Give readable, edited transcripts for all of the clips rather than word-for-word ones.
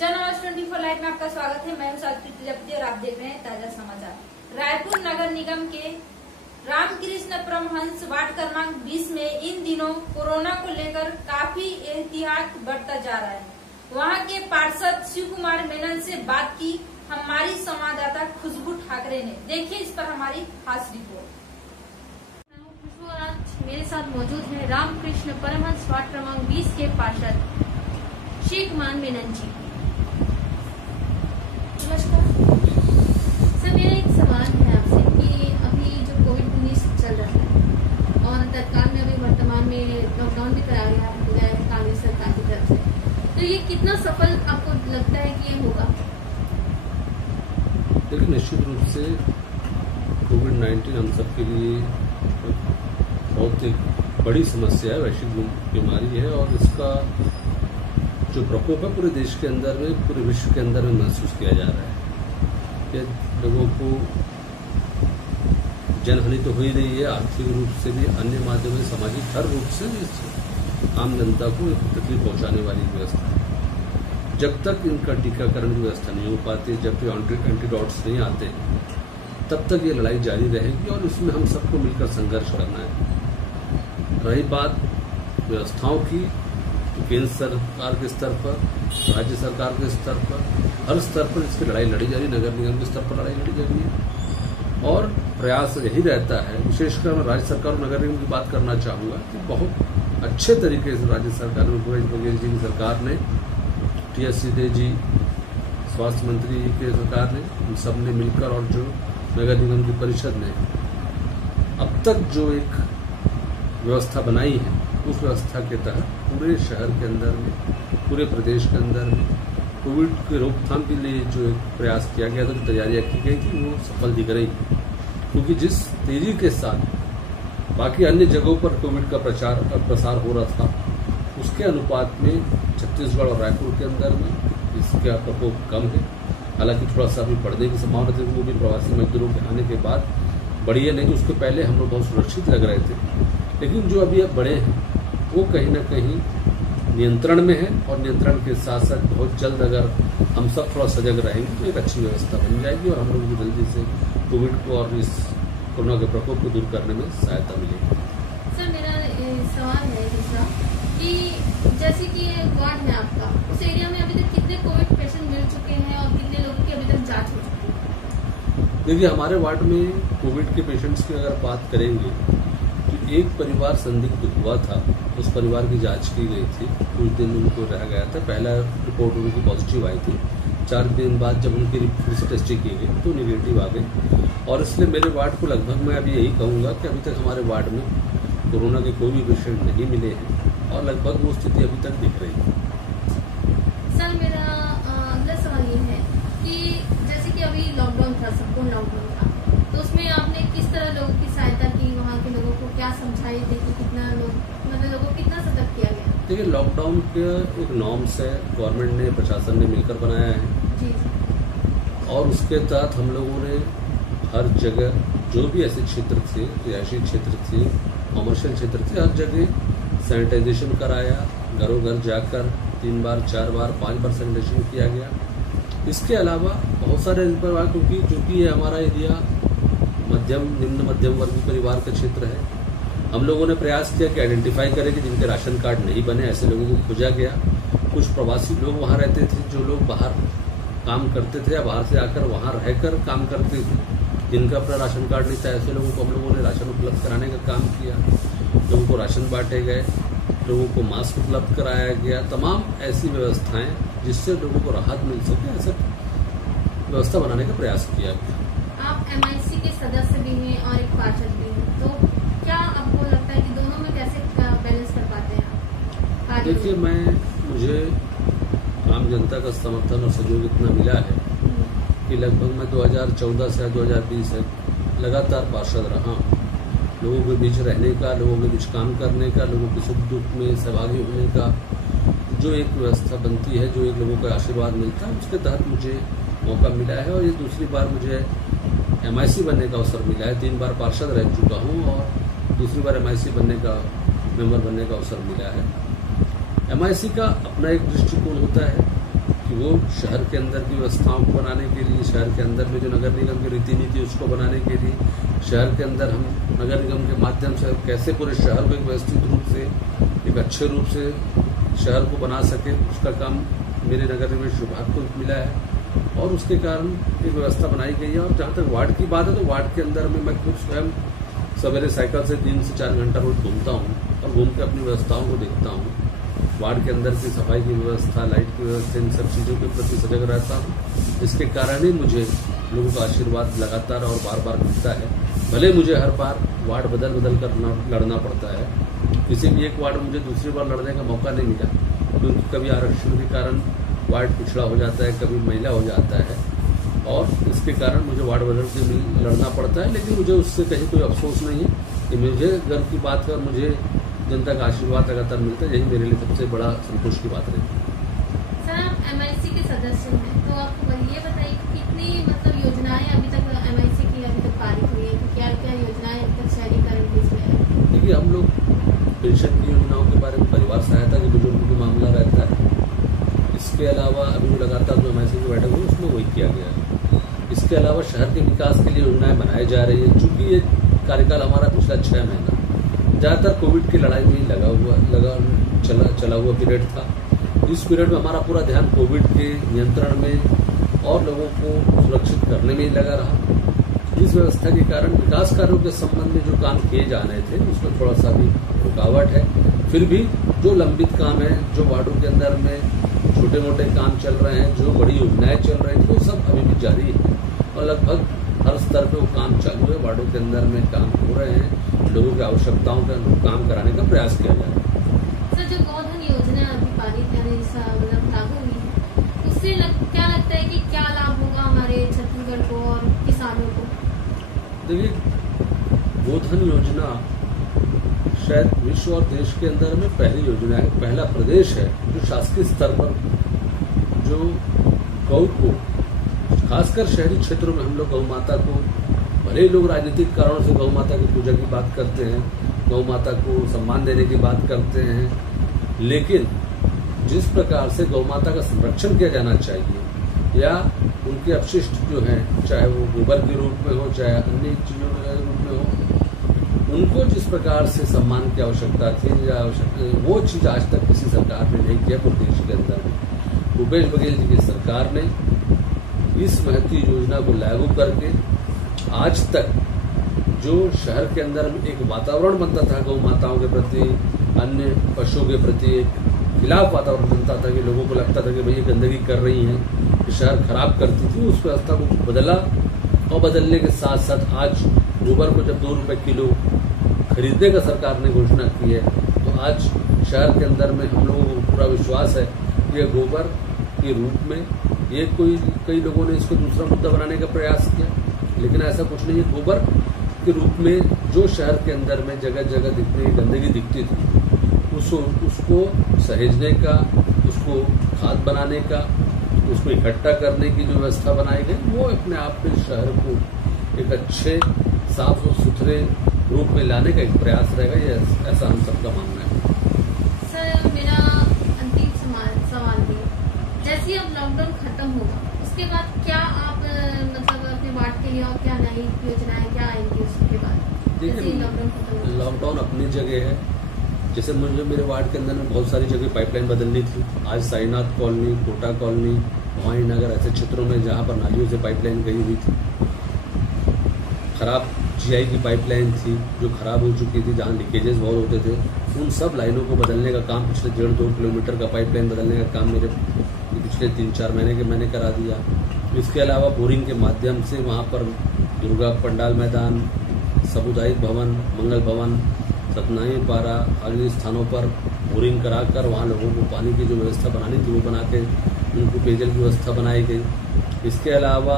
जनआवाज 24 live में आपका स्वागत है। मैं हूं सावित्री प्रजापति और आप देख रहे हैं ताजा समाचार। रायपुर नगर निगम के रामकृष्ण परमहंस वार्ड क्रमांक 20 में इन दिनों कोरोना को लेकर काफी एहतियात बरता जा रहा है। वहां के पार्षद शिव कुमार मेनन से बात की हमारी संवाददाता खुशबू ठाकरे ने। देखिए इस पर हमारी खास रिपोर्ट। खुशबू आज मेरे साथ मौजूद है रामकृष्ण परमहंस वार्ड क्रमांक 20 के पार्षद शिव कुमार मेनन जी। नमस्कार सर, मेरा एक सवाल है आपसे कि अभी जो कोविड-19 चल रहा है और तत्काल में अभी वर्तमान में लॉकडाउन भी कराया गया है कांग्रेस सरकार की तरफ से, तो ये कितना सफल आपको लगता है कि ये होगा? देखिए, निश्चित रूप से कोविड-19 हम सबके लिए बहुत एक बड़ी समस्या है, वैश्विक बीमारी है और इसका जो प्रकोप है पूरे देश के अंदर में, पूरे विश्व के अंदर में महसूस किया जा रहा है कि लोगों को जनहानि तो हो ही रही है, आर्थिक रूप से भी, अन्य माध्यमों से, सामाजिक हर रूप से आम जनता को एक तकलीफ पहुंचाने वाली व्यवस्था है। जब तक इनका टीकाकरण की व्यवस्था नहीं हो पाती, जब तक एंटीडॉट्स नहीं आते, तब तक ये लड़ाई जारी रहेगी और इसमें हम सबको मिलकर संघर्ष करना है। रही बात व्यवस्थाओं की, केंद्र सरकार के स्तर पर, राज्य सरकार के स्तर पर, हर स्तर पर इसकी लड़ाई लड़ी जा रही है, नगर निगम के स्तर पर लड़ाई लड़ी जा रही है और प्रयास यही रहता है। विशेषकर मैं राज्य सरकार और नगर निगम की बात करना चाहूंगा कि बहुत अच्छे तरीके से राज्य सरकार में भूपेश बघेल जी की सरकार ने, टी.एस. सिंहदेव जी स्वास्थ्य मंत्री के सरकार ने, हम सब ने मिलकर और जो नगर निगम की परिषद ने अब तक जो एक व्यवस्था बनाई है, उस व्यवस्था के तहत पूरे शहर के अंदर में, पूरे प्रदेश के अंदर में कोविड के रोकथाम के लिए जो एक प्रयास किया गया था, जो तैयारियां की गई थी, वो सफल दिख रही। क्योंकि जिस तेजी के साथ बाकी अन्य जगहों पर कोविड का प्रसार हो रहा था, उसके अनुपात में छत्तीसगढ़ और रायपुर के अंदर में इसका प्रकोप कम है। हालांकि थोड़ा सा अभी बढ़ने की संभावना थी, वो भी प्रवासी मजदूरों के आने के बाद बढ़ी है, नहीं तो उसके पहले हम लोग बहुत सुरक्षित लग रहे थे। लेकिन जो अभी अब बढ़े हैं वो कहीं ना कहीं नियंत्रण में है और नियंत्रण के साथ साथ बहुत जल्द अगर हम सब थोड़ा सजग रहेंगे तो एक अच्छी व्यवस्था बन जाएगी और हम लोगों को जल्दी से कोविड को और इस कोरोना के प्रकोप को दूर करने में सहायता मिलेगी। सर, मेरा सवाल है दूसरा कि जैसे कि ये वार्ड है आपका, उस एरिया में अभी तक कितने कोविड पेशेंट मिल चुके हैं और कितने लोगों की अभी तक जांच हो चुकी है? देखिए, हमारे वार्ड में कोविड के पेशेंट्स की अगर बात करेंगे तो एक परिवार संदिग्ध हुआ था, उस परिवार की जांच की गई थी, कुछ दिन उनको रह गया था, पहला रिपोर्ट उनकी पॉजिटिव आई थी, 4 दिन बाद जब उनकी फिर से टेस्टिंग की गई तो निगेटिव आ गई। और इसलिए मेरे वार्ड को लगभग मैं अभी यही कहूँगा कि अभी तक हमारे वार्ड में कोरोना के कोई भी पेशेंट नहीं मिले हैं और लगभग वो स्थिति अभी तक दिख रही है। सर, मेरा अगला सवाल ये है कि जैसे कि अभी लॉकडाउन था, संपूर्ण लॉकडाउन था, तो उसमें आपने किस तरह लोगों की सहायता की? वहाँ के लोगों को क्या समझाई थी कि कितना लोगों को कितना सतर्क किया गया? देखिए, लॉकडाउन के एक नॉर्म्स है, गवर्नमेंट ने, प्रशासन ने मिलकर बनाया है जी। और उसके तहत हम लोगों ने हर जगह जो भी ऐसे क्षेत्र थे, रिहायशी क्षेत्र थे, कॉमर्शियल क्षेत्र थे, हर जगह सैनिटाइजेशन कराया, घरों घर जाकर 3 बार 4 बार 5 बार सैनिटाइजेशन किया गया। इसके अलावा बहुत सारे परिवार, क्योंकि ये हमारा एरिया मध्यम निम्न मध्यम वर्गीय परिवार का क्षेत्र है, हम लोगों ने प्रयास किया कि आइडेंटिफाई करें कि जिनके राशन कार्ड नहीं बने, ऐसे लोगों को खोजा गया। कुछ प्रवासी लोग वहाँ रहते थे, जो लोग बाहर काम करते थे या बाहर से आकर वहाँ रहकर काम करते थे, जिनका अपना राशन कार्ड नहीं था, ऐसे लोगों को हम लोगों ने राशन उपलब्ध कराने का काम किया। लोगों को राशन बांटे गए, लोगों को मास्क उपलब्ध कराया गया, तमाम ऐसी व्यवस्थाएं जिससे लोगों को राहत मिल सके, ऐसा व्यवस्था बनाने का प्रयास किया गया। आप MIC के सदस्य भी हैं और एक पार्षद भी हैं, तो क्या आपको लगता है कि दोनों में कैसे बैलेंस कर पाते हैं आप? देखिए, मुझे आम जनता का समर्थन और सहयोग इतना मिला है कि लगभग मैं 2014 से 2020 से लगातार पार्षद रहा हूँ। लोगों के बीच रहने का, लोगों के बीच काम करने का, लोगों के सुख दुख में सहभागी होने का जो एक व्यवस्था बनती है, जो एक लोगों का आशीर्वाद मिलता है, उसके तहत मुझे मौका मिला है और ये दूसरी बार मुझे MIC बनने का अवसर मिला है। 3 बार पार्षद रह चुका हूँ और दूसरी बार MIC बनने का मेंबर बनने का अवसर मिला है। MIC का अपना एक दृष्टिकोण होता है कि वो शहर के अंदर की व्यवस्थाओं को बनाने के लिए, शहर के अंदर में जो नगर निगम की रीति नीति उसको बनाने के लिए, शहर के अंदर हम नगर निगम के माध्यम से कैसे पूरे शहर को एक व्यवस्थित रूप से, एक अच्छे रूप से शहर को बना सके, उसका काम मेरे नगर निवेश विभाग को मिला है और उसके कारण एक व्यवस्था बनाई गई है। और जहाँ तक वार्ड की बात है तो वार्ड के अंदर में मैं खुद स्वयं सवेरे साइकिल से 3 से 4 घंटा रोज घूमता हूँ और घूम के अपनी व्यवस्थाओं को देखता हूँ। वार्ड के अंदर की सफाई की व्यवस्था, लाइट की व्यवस्था, इन सब चीज़ों के प्रति सजग रहता हूँ। इसके कारण ही मुझे लोगों का आशीर्वाद लगातार और बार बार मिलता है। भले मुझे हर बार वार्ड बदल कर लड़ना पड़ता है, किसी भी एक वार्ड मुझे दूसरी बार लड़ने का मौका नहीं मिला, क्योंकि कभी आरक्षण के कारण वार्ड पिछड़ा हो जाता है, कभी महिला हो जाता है और इसके कारण मुझे वार्ड बदल के लड़ना पड़ता है। लेकिन मुझे उससे कहीं कोई अफसोस नहीं है कि मुझे गर्व की बात है और मुझे जनता का आशीर्वाद लगातार मिलता है। यही मेरे लिए सबसे बड़ा संतोष की बात रहती है। सर, आप MIC के सदस्य हैं, तो आप ये बताइए कितनी योजनाएं अभी तक MIC की अभी तक पारित हुई है, क्या क्या योजनाएं अभी तक शहरीकरण की है? देखिए, हम लोग पेंशन की योजनाओं के बारे में, परिवार सहायता के बुजुर्गों का मामला रहता है। इसके अलावा अभी जो लगातार जो MIC की बैठक हुई उसमें वही किया गया है। इसके अलावा शहर के विकास के लिए योजनाएं बनाई जा रही है। चूंकि ये कार्यकाल हमारा पिछला 6 महीना ज़्यादातर कोविड की लड़ाई में चला हुआ पीरियड था। इस पीरियड में हमारा पूरा ध्यान कोविड के नियंत्रण में और लोगों को सुरक्षित करने में ही लगा रहा। इस व्यवस्था के कारण विकास कार्यों के संबंध में जो काम किए जाने थे उसमें थोड़ा सा भी रुकावट है। फिर भी जो लंबित काम है, जो वार्डों के अंदर में छोटे मोटे काम चल रहे हैं, जो बड़ी योजनाएं चल रही थी, वो सब अभी भी जारी है और लगभग हर स्तर पे वो काम चालू है। वार्डों के अंदर में काम हो रहे हैं, लोगों की आवश्यकताओं का काम कराने का प्रयास किया जा रहा है। सर, जो गोधन योजना अभी पारित लागू हुई है, उससे क्या लगता है कि क्या लाभ होगा हमारे छत्तीसगढ़ को और किसानों को? देखिए, गोधन योजना शायद विश्व और देश के अंदर में पहली योजना है, पहला प्रदेश है जो शासकीय स्तर पर जो गौ को, खासकर शहरी क्षेत्रों में हम लोग गौ माता को, भले ही लोग राजनीतिक कारणों से गौ माता की पूजा की बात करते हैं, गौ माता को सम्मान देने की बात करते हैं, लेकिन जिस प्रकार से गौ माता का संरक्षण किया जाना चाहिए या उनके अपशिष्ट जो हैं, चाहे वो गोबर के रूप में हो, चाहे अन्य चीजों के रूप में हो, उनको जिस प्रकार से सम्मान की आवश्यकता थी या वो चीज आज तक किसी सरकार ने नहीं किया प्रदेश के अंदर में। भूपेश बघेल जी की सरकार ने इस महती योजना को लागू करके आज तक जो शहर के अंदर एक वातावरण बनता था गौ माताओं के प्रति, अन्य पशुओं के प्रति एक खिलाफ वातावरण बनता था कि लोगों को लगता था कि भाई ये गंदगी कर रही है, शहर खराब करती थी, उस व्यवस्था को बदला और बदलने के साथ साथ आज गोबर को जब 2 रुपए किलो खरीदने का सरकार ने घोषणा की है, तो आज शहर के अंदर में हम लोगों को पूरा विश्वास है कि गोबर के रूप में ये कई लोगों ने इसको दूसरा मुद्दा बनाने का प्रयास किया, लेकिन ऐसा कुछ नहीं है। गोबर के रूप में जो शहर के अंदर में जगह जगह गंदगी दिखती थी, उसको सहेजने का, उसको खाद बनाने का, उसको इकट्ठा करने की जो व्यवस्था बनाई गई, वो अपने आप में शहर को एक अच्छे साफ और सुथरे रूप में लाने का एक प्रयास रहेगा। ये ऐसा हम सबका मानना है। सर, मेरा अंतिम सवाल है, जैसे अब लॉकडाउन खत्म होगा उसके बाद क्या आप अपने वार्ड के लिए और क्या नई योजनाएं क्या आएंगी उसके बाद? देखिए, लॉकडाउन अपनी जगह है। जैसे मुझे मेरे वार्ड के अंदर में बहुत सारी जगह पाइपलाइन बदलनी थी। आज साईनाथ कॉलोनी, कोटा कॉलोनी, भवानी नगर ऐसे क्षेत्रों में जहाँ पर नालियों से पाइपलाइन गई हुई थी, खराब GI की पाइपलाइन थी जो खराब हो चुकी थी, जहाँ लीकेजेस बहुत होते थे, उन सब लाइनों को बदलने का काम, पिछले 1.5-2 किलोमीटर का पाइपलाइन बदलने का काम मेरे पिछले 3-4 महीने के मैंने करा दिया। इसके अलावा बोरिंग के माध्यम से वहाँ पर दुर्गा पंडाल मैदान, सामुदायिक भवन, मंगल भवन, सतनामी पारा आदि स्थानों पर बोरिंग कराकर वहाँ लोगों को पानी की जो व्यवस्था बनानी थी वो बना के उनको पेयजल की व्यवस्था बनाई गई। इसके अलावा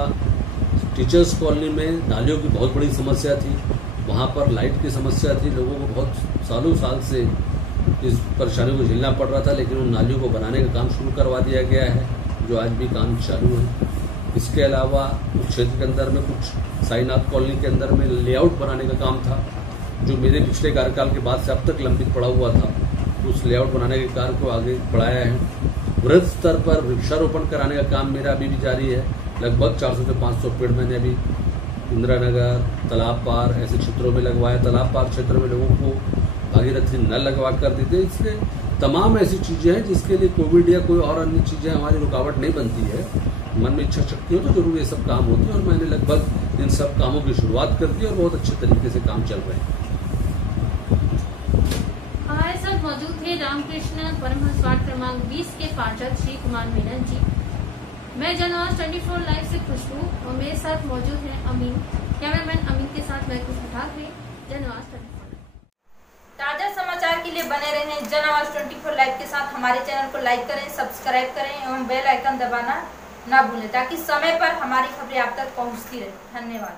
टीचर्स कॉलोनी में नालियों की बहुत बड़ी समस्या थी, वहाँ पर लाइट की समस्या थी, लोगों को बहुत साल से इस परेशानी को झेलना पड़ रहा था, लेकिन उन नालियों को बनाने का काम शुरू करवा दिया गया है, जो आज भी काम चालू है। इसके अलावा उस क्षेत्र के अंदर में कुछ साईनाथ कॉलोनी के अंदर में लेआउट बनाने का काम था, जो मेरे पिछले कार्यकाल के बाद से अब तक लंबित पड़ा हुआ था। उस लेआउट बनाने के कार्य को आगे बढ़ाया है। वृहद स्तर पर वृक्षारोपण कराने का काम मेरा अभी भी जारी है। लगभग 400 से 500 पेड़ मैंने अभी इंदिरा नगर, तालाब पार ऐसे क्षेत्रों में लगवाया। तालाब पार क्षेत्र में लोगों को भागीरथी नल लगवा कर देते हैं। इसलिए तमाम ऐसी चीजें हैं जिसके लिए कोविड या कोई और अन्य चीजें हमारी रुकावट नहीं बनती है। मन में इच्छा शक्ति हो तो जरूर ये सब काम होते हैं और मैंने लगभग इन सब कामों की शुरुआत कर दी और बहुत अच्छे तरीके से काम चल रहे हैं। हमारे साथ मौजूद थे रामकृष्ण परमहंस वार्ड क्रमांक 20 के पार्षद श्री कुमार मेनन जी। मैं जनआवाज 24 लाइव से खुशबू और मेरे साथ मौजूद हैं अमीन। कैमरामैन अमीन के साथ मैं कुछ हटा थे। जनआवाज 24 ताजा समाचार के लिए बने रहें जनआवाज 24 लाइव के साथ। हमारे चैनल को लाइक करें, सब्सक्राइब करें एवं बेल आइकन दबाना ना भूलें ताकि समय पर हमारी खबरें आप तक पहुंचती रहे। धन्यवाद।